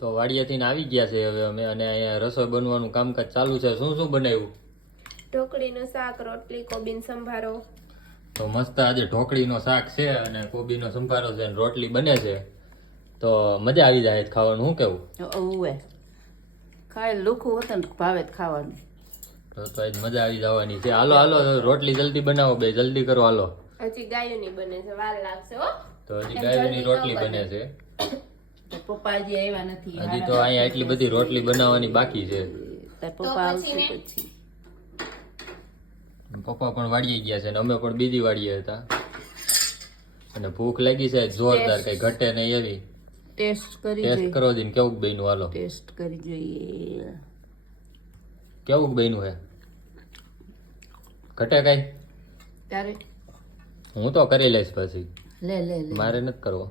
તો વાડિયાથી આવી ગયા છે હવે અમે, અને અહીંયા રસોઈ બનવાનું કામકાજ ચાલુ છે. શું શું બનાવ્યું? ઢોકળીનું શાક, રોટલી, કોબીનો સંભારો. તો મસ્ત આજે ઢોકળીનો શાક છે અને કોબીનો સંભારો છે અને રોટલી બને છે. તો મજા આવી જાય ખાવાનું. શું કેવું? ઓવે ખાય લુખું હતું ને ભાવે ખાવાનું. તો આજ મજા આવી જવાની છે. હાલો હાલો રોટલી જલ્દી બનાવો, બે જલ્દી કરો હાલો. હજી ગાયોની બને છે, વાર લાગશે હો. તો હજી ગાયોની રોટલી બને છે. પપ્પા હજી આવ્યા નથી. હજી તો અહીંયા એટલી બધી રોટલી બનાવવાની બાકી છે. પપ્પા આવશે પછી. પપ્પા પણ વાડીએ ગયા છે ને અમે પણ બીજી વાડીએ હતા. અને ભૂખ લાગી છે જોરદાર, કઈ ઘટે નહીં એવી. ટેસ્ટ કરો દીને કેવું બન્યું હાલો. ટેસ્ટ કરી જોઈએ કેવું બન્યું હે? ઘટે કઈ? ત્યારે હું તો કરી લઈશ પછી, લે મારે નથી કરવો.